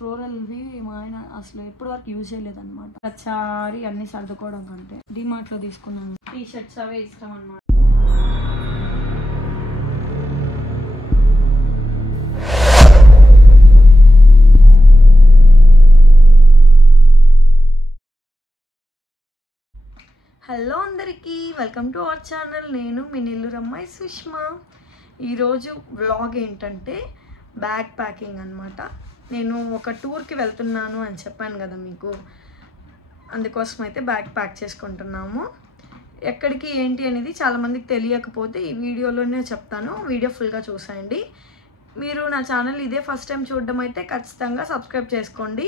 ఫ్లోరల్వి మా ఆయన అసలు ఎప్పటి వరకు యూజ్ చేయలేదన్నమాట. ప్రతిసారి అన్ని సర్దుకోవడం కంటే డిమార్ట్లో తీసుకున్నాను. టీ షర్ట్స్ అవే ఇష్టం అన్నమాట. హలో అందరికీ, వెల్కమ్ టు అవర్ ఛానల్. నేను మీ నెల్లూరు అమ్మాయి సుష్మా. ఈరోజు వ్లాగ్ ఏంటంటే బ్యాగ్ ప్యాకింగ్ అనమాట. నేను ఒక టూర్కి వెళ్తున్నాను అని చెప్పాను కదా మీకు, అందుకోసం అయితే బ్యాగ్ ప్యాక్ చేసుకుంటున్నాము. ఎక్కడికి ఏంటి అనేది చాలామందికి తెలియకపోతే ఈ వీడియోలోనే చెప్తాను. వీడియో ఫుల్గా చూసేయండి. మీరు నా ఛానల్ ఇదే ఫస్ట్ టైం చూడడం అయితే ఖచ్చితంగా సబ్స్క్రైబ్ చేసుకోండి.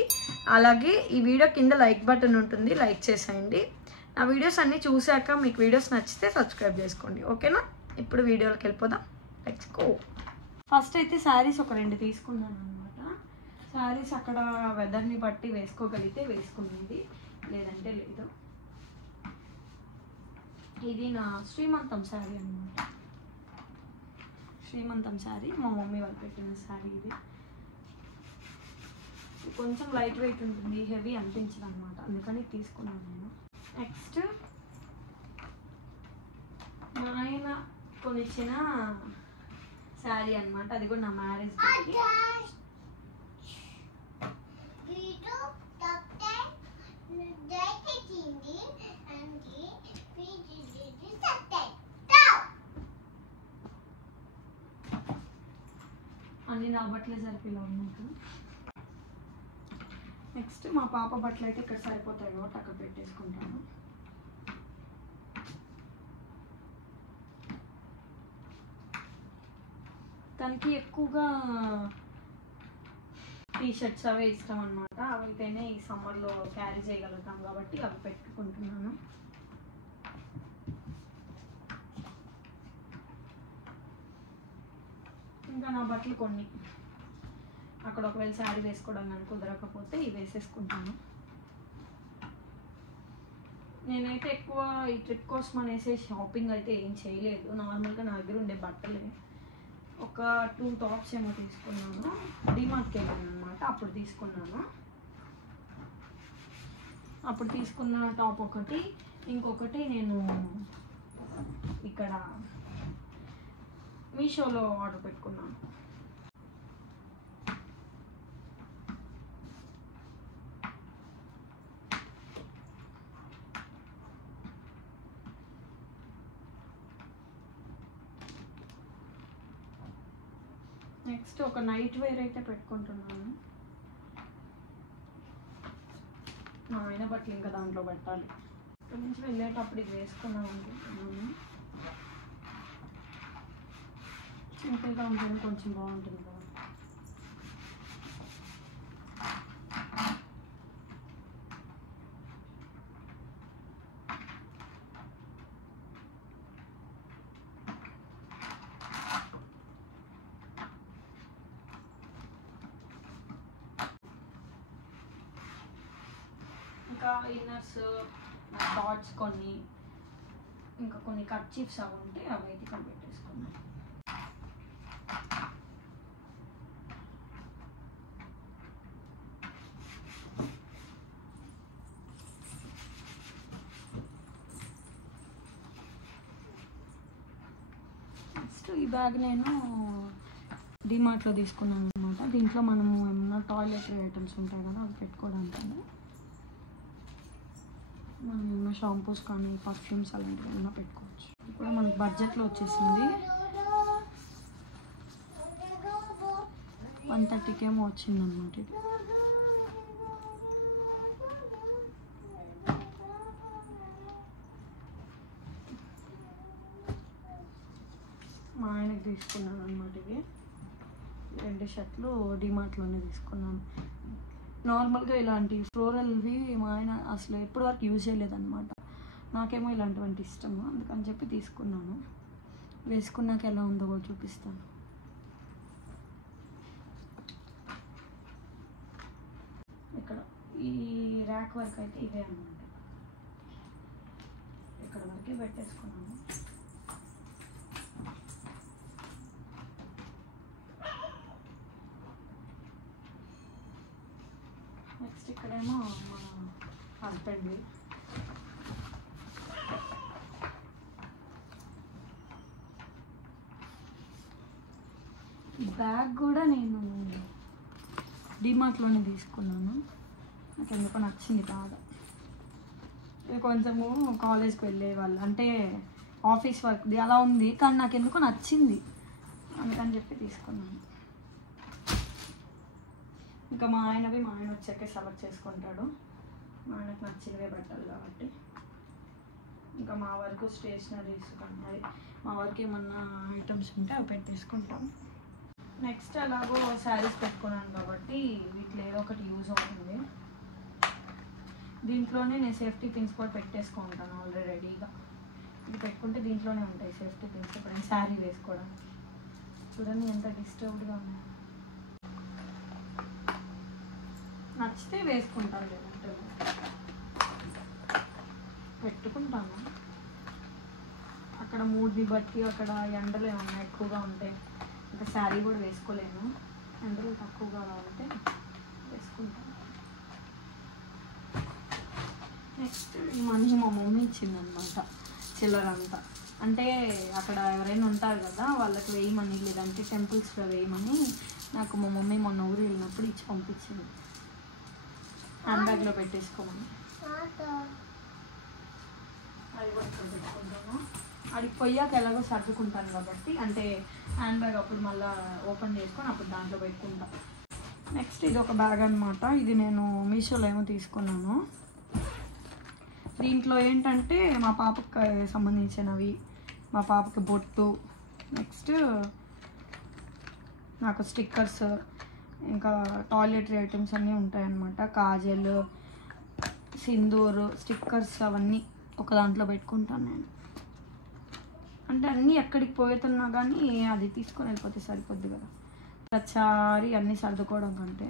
అలాగే ఈ వీడియో కింద లైక్ బటన్ ఉంటుంది, లైక్ చేసేయండి. నా వీడియోస్ అన్నీ చూశాక మీకు వీడియోస్ నచ్చితే సబ్స్క్రైబ్ చేసుకోండి, ఓకేనా? ఇప్పుడు వీడియోలోకి వెళ్ళిపోదాం, లెట్స్ గో. ఫస్ట్ అయితే శారీస్ ఒక 2 తీసుకున్నాను అనమాట. శారీస్ అక్కడ వెదర్ని బట్టి వేసుకోగలిగితే వేసుకునేది, లేదంటే లేదు. ఇది నా శ్రీమంతం శారీ అనమాట. శ్రీమంతం శారీ మా మమ్మీ వాళ్ళు పెట్టిన శారీ. ఇది కొంచెం లైట్ వెయిట్ ఉంటుంది, హెవీ అనిపించదు అనమాట, అందుకని తీసుకున్నాను నేను. నెక్స్ట్ మా ఆయన కొనిచ్చిన శారీ అనమాట. అది కూడా నా మ్యారేజ్ డేకి. అన్ని నా బట్టలే సరిపోయి ఉన్నట్టు. నెక్స్ట్ మా పాప బట్టలు అయితే ఇక్కడ సరిపోతాయి కాబట్టి అక్కడ పెట్టేసుకుంటాను. తనకి ఎక్కువగా టీ షర్ట్స్ అవే ఇష్టం అనమాట. అవైతేనే ఈ సమ్మర్లో క్యారీ చేయగలుగుతాం కాబట్టి అవి పెట్టుకుంటున్నాను. ఇంకా నా బట్టలు కొన్ని అక్కడ ఒకవేళ శారీ వేసుకోవడం కానీ కుదరకపోతే ఇవి వేసేసుకుంటాను. నేనైతే ఎక్కువ ఈ ట్రిప్ కోసం అనేసి షాపింగ్ అయితే ఏం చేయలేదు. నార్మల్గా నా దగ్గర ఉండే బట్టలే. ఒక 2 టాప్స్ ఏమో తీసుకున్నాను. డిమార్ట్కి వెళ్ళాను అనమాట, అప్పుడు తీసుకున్నాను. అప్పుడు తీసుకున్న టాప్ ఒకటి, ఇంకొకటి నేను ఇక్కడ మీషోలో ఆర్డర్ పెట్టుకున్నాను. నెక్స్ట్ ఒక నైట్ వేర్ అయితే పెట్టుకుంటున్నాను. మా ఆయన బట్టలు ఇంకా దాంట్లో పెట్టాలి. ఇక్కడ నుంచి వెళ్ళేటప్పుడు ఇది వేసుకున్నాం అనుకుంటున్నాను. సింపుల్గా ఉంటుంది, కొంచెం బాగుంటుంది కదా. ఇంకా ఇన్నర్స్, షార్ట్స్ కొన్ని, ఇంకా కొన్ని కర్చీఫ్స్ అవి ఉంటే అవి అయితే ఇక్కడ పెట్టేసుకున్నాను. నెక్స్ట్ ఈ బ్యాగ్ నేను డిమార్ట్లో తీసుకున్నాను అనమాట. దీంట్లో మనము ఏమన్నా టాయిలెటరీ ఐటమ్స్ ఉంటాయి కదా, అవి పెట్టుకోవడానికి. మనం ఏమన్నా షాంపూస్ కానీ పర్ఫ్యూమ్స్ అలాంటివి ఏమన్నా పెట్టుకోవచ్చు. ఇప్పుడు మనకు బడ్జెట్లో వచ్చేసింది. 130కి ఏమో వచ్చిందనమాట ఇది. మా ఆయనకి తీసుకున్నాను అనమాట. ఇవి 2 షర్ట్లు డిమార్ట్లోనే తీసుకున్నాను. నార్మల్గా ఇలాంటి ఫ్లోరల్వి మా ఆయన అసలు ఎప్పటి వరకు యూజ్ చేయలేదన్నమాట. నాకేమో ఇలాంటివంటి ఇష్టము, అందుకని చెప్పి తీసుకున్నాను. వేసుకున్నాక ఎలా ఉందో కూడా చూపిస్తాను. ఇక్కడ ఈ ర్యాక్ వరకు అయితే ఇవే అన్నమాట. ఇక్కడ వరకే పెట్టేసుకున్నాను. నెక్స్ట్ ఇక్కడేమో మన హస్బెండ్వి. బ్యాగ్ కూడా నేను డిమార్ట్లోనే తీసుకున్నాను, నాకు ఎందుకో నచ్చింది బాగా. ఇది కొంచెము కాలేజ్కి వెళ్ళే వాళ్ళు అంటే ఆఫీస్ వర్క్ది అలా ఉంది, కానీ నాకు ఎందుకో నచ్చింది అందుకని చెప్పి తీసుకున్నాను. ఇంకా మా ఆయన వచ్చాకే సెలెక్ట్ చేసుకుంటాడు, మా ఆయనకు నచ్చినవే పెట్టాలి కాబట్టి. ఇంకా మా వరకు స్టేషనరీస్ కానీ మా వరకు ఏమన్నా ఐటమ్స్ ఉంటే అవి పెట్టేసుకుంటాం. నెక్స్ట్ అలాగో శారీస్ పెట్టుకున్నాను కాబట్టి వీటిలో ఏదో ఒకటి యూజ్ అవుతుంది. దీంట్లోనే నేను సేఫ్టీ పిన్స్ కూడా పెట్టేసుకుంటాను ఆల్రెడీ రెడీగా. ఇది పెట్టుకుంటే దీంట్లోనే ఉంటాయి సేఫ్టీ పిన్స్ ఎప్పుడైనా శారీ వేసుకోవడానికి. చూడండి ఎంత డిస్టర్బ్డ్గా ఉన్నాయి. నచ్చితే వేసుకుంటాను, లేదంటే పెట్టుకుంటాను. అక్కడ మూడ్ని బట్టి అక్కడ ఎండలు ఏమన్నా ఎక్కువగా ఉంటాయి, ఇంకా శారీ కూడా వేసుకోలేను, ఎండలు తక్కువగా ఉంటే వేసుకుంటాను. నెక్స్ట్ ఈ మనీ మా మమ్మీ ఇచ్చిందనమాట, చిల్లరంతా. అంటే అక్కడ ఎవరైనా ఉంటారు కదా వాళ్ళకి వేయమని, లేదంటే టెంపుల్స్లో వేయమని నాకు మా మమ్మీ మొన్న ఊరు వెళ్ళినప్పుడు ఇచ్చి పంపించింది, హ్యాండ్ బ్యాగ్లో పెట్టేసుకోమని. అది కూడా ఇక్కడ పెట్టుకుంటాను. అడిగి పోయాక ఎలాగో సర్దుకుంటాను కాబట్టి, అంటే హ్యాండ్ బ్యాగ్ అప్పుడు మళ్ళీ ఓపెన్ చేసుకొని అప్పుడు దాంట్లో పెట్టుకుంటాను. నెక్స్ట్ ఇది ఒక బ్యాగ్ అనమాట, ఇది నేను మీషోలో ఏమో తీసుకున్నాను. దీంట్లో ఏంటంటే మా పాపకి సంబంధించినవి, మా పాపకి బొట్టు, నెక్స్ట్ నాకు స్టిక్కర్స్, ఇంకా టాయిలెటరీ ఐటమ్స్ అన్నీ ఉంటాయన్నమాట. కాజల్, సింధూర్, స్టిక్కర్స్ అవన్నీ ఒక దాంట్లో పెట్టుకుంటాను నేను. అంటే అన్నీ ఎక్కడికి పోతున్నా కానీ అది తీసుకొని వెళ్ళిపోతే సరిపోద్ది కదా, ప్రతిసారి అన్నీ సర్దుకోవడం కంటే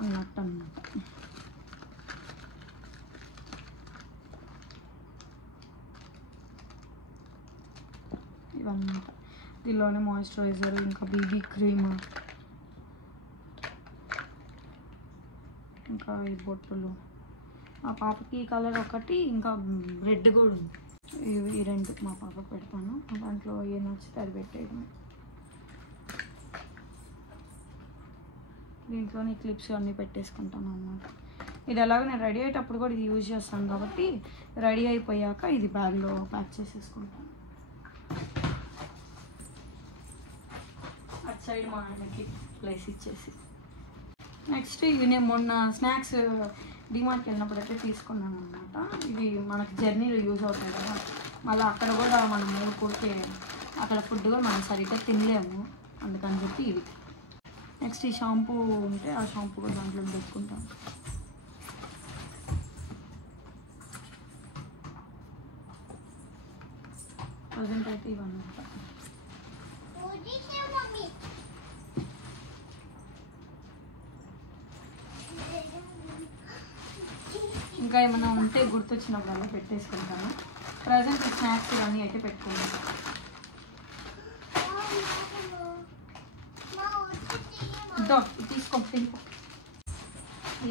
అన్నట్టు అన్నమాట. ఇవన్నమాట. దీనిలోనే మాయిశ్చరైజర్, ఇంకా బీబీ క్రీమ్, ఇంకా ఈ బొట్టులు. మా పాపకి ఈ కలర్ ఒకటి, ఇంకా రెడ్ కూడా ఉంది. ఈ రెండు మా పాపకు పెడతాను, దాంట్లో ఏ నచ్చితే అది పెట్టేయడం. దీంట్లోనే క్లిప్స్ అన్నీ పెట్టేసుకుంటాను అన్నమాట. ఇది ఎలాగో నేను రెడీ అయ్యేటప్పుడు కూడా ఇది యూజ్ చేస్తాను కాబట్టి రెడీ అయిపోయాక ఇది బ్యాగ్లో ప్యాక్ చేసేసుకుంటాను. అటు సైడ్ మా ఆయనకి ప్లేస్ ఇచ్చేసి. నెక్స్ట్ ఇది నేను మొన్న స్నాక్స్ డిమార్ట్కి వెళ్ళినప్పుడు అయితే తీసుకున్నాను అనమాట. ఇది మనకి జర్నీలో యూజ్ అవుతాయి కదా, మళ్ళీ అక్కడ కూడా మనం ఊరుకుంటే అక్కడ ఫుడ్ కూడా మనం సరిగ్గా తినలేము, అందుకని చెప్పి ఇవి. నెక్స్ట్ ఈ షాంపూ ఉంటే ఆ షాంపూ కూడా దాంట్లో పెట్టుకుంటాను. ప్రజెంట్ అయితే ఇవన్నమాట. ఇంకా ఏమైనా ఉంటే గుర్తొచ్చినప్పుడల్లా పెట్టేసుకుంటాను. ప్రజెంట్ స్నాక్స్ ఇవన్నీ అయితే పెట్టుకుంటాను. తీసుకో తినుకో.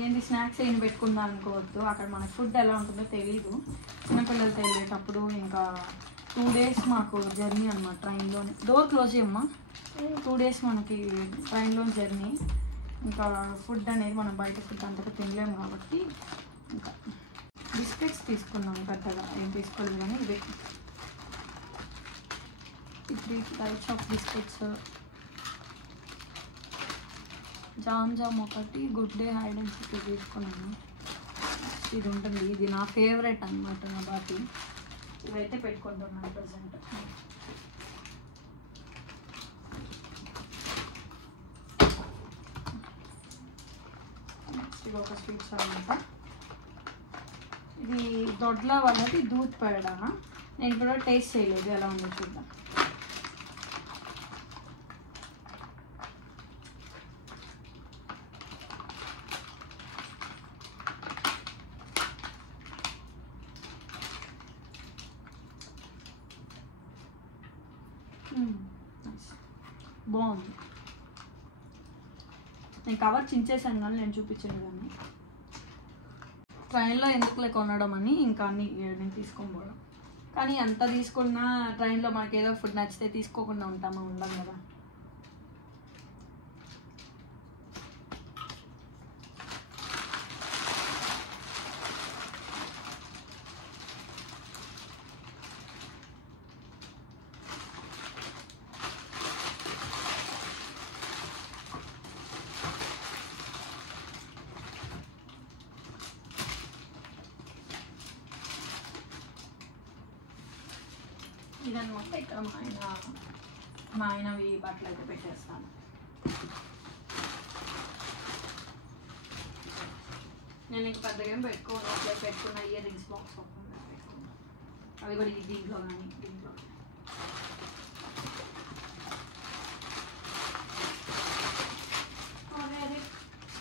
ఏంటి స్నాక్స్ ఏం పెట్టుకుందాం అనుకోవద్దు, అక్కడ మనకు ఫుడ్ ఎలా ఉంటుందో తెలీదు. చిన్నపిల్లలతో వెళ్ళేటప్పుడు ఇంకా 2 days మాకు జర్నీ అనమాట ట్రైన్లోనే. డోర్ క్లోజ్ చేయమ్మా. 2 days మనకి ట్రైన్లో జర్నీ. ఇంకా ఫుడ్ అనేది మనం బయట ఫుడ్ అంతగా తినలేము కాబట్టి ఇంకా బిస్కెట్స్ తీసుకున్నాము, పెద్దగా ఏం తీసుకోలేదు కానీ ఇవే 3 types ఆఫ్ బిస్కెట్స్. జామ్ ఒకటి, good day hide and seek తీసుకున్నాను. ఇది ఉంటుంది, ఇది నా ఫేవరెట్ అనమాట, నా బాటి. ఇవైతే పెట్టుకుంటున్నాను ప్రజెంట్. నెక్స్ట్ ఇది ఒక స్వీట్స్ అనమాట. ఇది దొడ్ల వాళ్ళది దూద్ పేడ. నేను కూడా టేస్ట్ చేయలేదు, ఎలా ఉందో చూద్దాం. బాగుంది. నేను కవర్ చించేసాను కానీ నేను చూపించాను కానీ ట్రైన్లో ఎందుకులే కొనడం అని ఇంకా అన్ని నేను తీసుకొని పోవడం. కానీ ఎంత తీసుకున్నా ట్రైన్లో మనకి ఏదో ఫుడ్ నచ్చితే తీసుకోకుండా ఉంటామా? ఉండం కదా. ఇదన్నమాట ఇక్కడ మా ఆయనవి బట్టలు అయితే పెట్టేస్తాను. నేను ఇంక పెద్దగా ఏం పెట్టుకోను. అట్లా పెట్టుకున్న ఇయర్ రింగ్స్ బాక్స్ పెట్టుకున్నాను. అవి కూడా దీంట్లో కానీ దీంట్లో అదే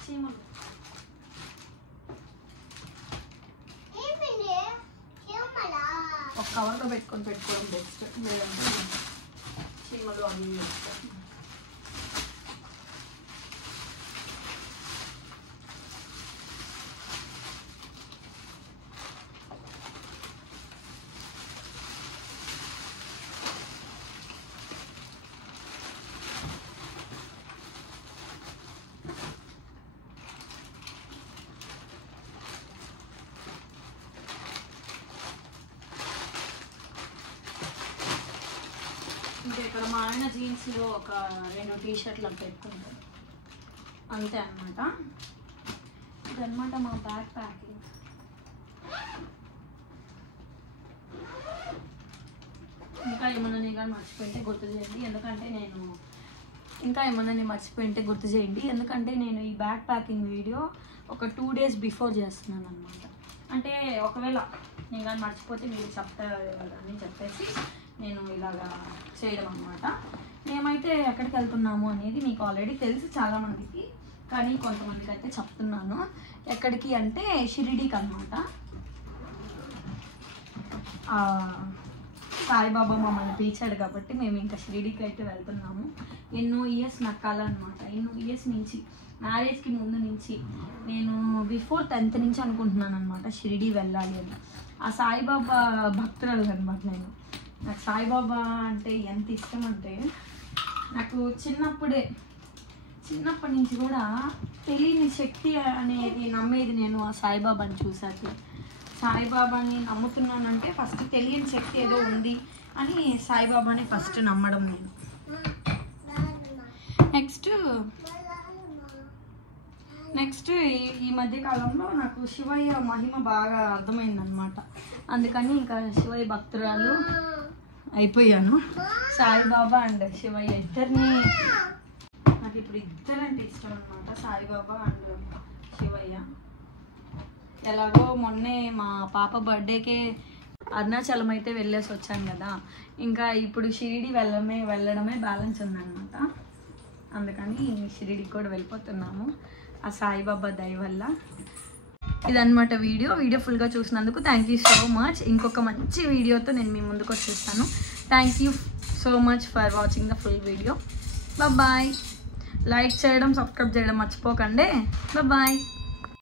చీమలు ఒక కవర్లో పెట్టుకోవడం బెస్ట్. లేదంటే చీమలు అవి వేస్తాను. ఇంకా ఇక్కడ మా ఆయన జీన్స్లో ఒక 2 టీ-షర్ట్లు పెట్టుకుంటారు అంతే అన్నమాట. ఇదన్నమాట మా బ్యాగ్ ప్యాకింగ్. ఇంకా ఏమన్నా నేను కానీ మర్చిపోయింటే గుర్తు చేయండి. ఎందుకంటే నేను ఈ బ్యాగ్ ప్యాకింగ్ వీడియో ఒక 2 days బిఫోర్ చేస్తున్నాను అనమాట. అంటే ఒకవేళ నేను కానీ మర్చిపోతే మీరు చెప్తారని చెప్పేసి నేను ఇలాగా చేయడం అనమాట. మేమైతే ఎక్కడికి వెళ్తున్నాము అనేది మీకు ఆల్రెడీ తెలుసు చాలామందికి, కానీ కొంతమందికి అయితే చెప్తున్నాను. ఎక్కడికి అంటే షిరిడీకి అనమాట. సాయిబాబా మమ్మల్ని పిలిచాడు కాబట్టి మేము ఇంకా షిరిడీకి అయితే వెళ్తున్నాము. ఎన్నో ఇయర్స్ నాకు కల అనమాట. ఎన్నో ఇయర్స్ నుంచి, మ్యారేజ్కి ముందు నుంచి నేను బిఫోర్ 10th నుంచి అనుకుంటున్నాను అనమాట షిరిడీ వెళ్ళాలి అని. ఆ సాయిబాబా భక్తురాలు అనమాట నేను. నాకు సాయిబాబా అంటే ఎంత ఇష్టం అంటే, నాకు చిన్నప్పటి నుంచి కూడా తెలియని శక్తి అనేది నమ్మేది నేను ఆ సాయిబాబాని చూసాక. సాయిబాబాని నమ్ముతున్నానంటే ఫస్ట్ తెలియని శక్తి ఏదో ఉంది అని సాయిబాబాని ఫస్ట్ నమ్మడం నేను. నెక్స్ట్ ఈ మధ్య కాలంలో నాకు శివయ్య మహిమ బాగా అర్థమైందనమాట. అందుకని ఇంకా శివయ్య భక్తురాలు అయిపోయాను. సాయిబాబా అండ్ శివయ్య ఇద్దరిని, నాకు ఇప్పుడు ఇద్దరంటే ఇష్టం అనమాట, సాయిబాబా అండ్ శివయ్య. ఎలాగో మొన్నే మా పాప బర్త్డేకే అరుణాచలం అయితే వెళ్ళేసి వచ్చాను కదా, ఇంకా ఇప్పుడు షిరిడి వెళ్ళడమే బ్యాలెన్స్ ఉందన్నమాట. అందుకని షిరిడికి కూడా వెళ్ళిపోతున్నాము ఆ సాయిబాబా దయ వల్ల. ఇదన్నమాట వీడియో ఫుల్గా చూసినందుకు థ్యాంక్ యూ సో మచ్. ఇంకొక మంచి వీడియోతో నేను మీ ముందుకు వచ్చేస్తాను. Thank you so much for watching the full video. Bye. Like చేయడం, సబ్స్క్రైబ్ చేయడం మర్చిపోకండి. బాయ్.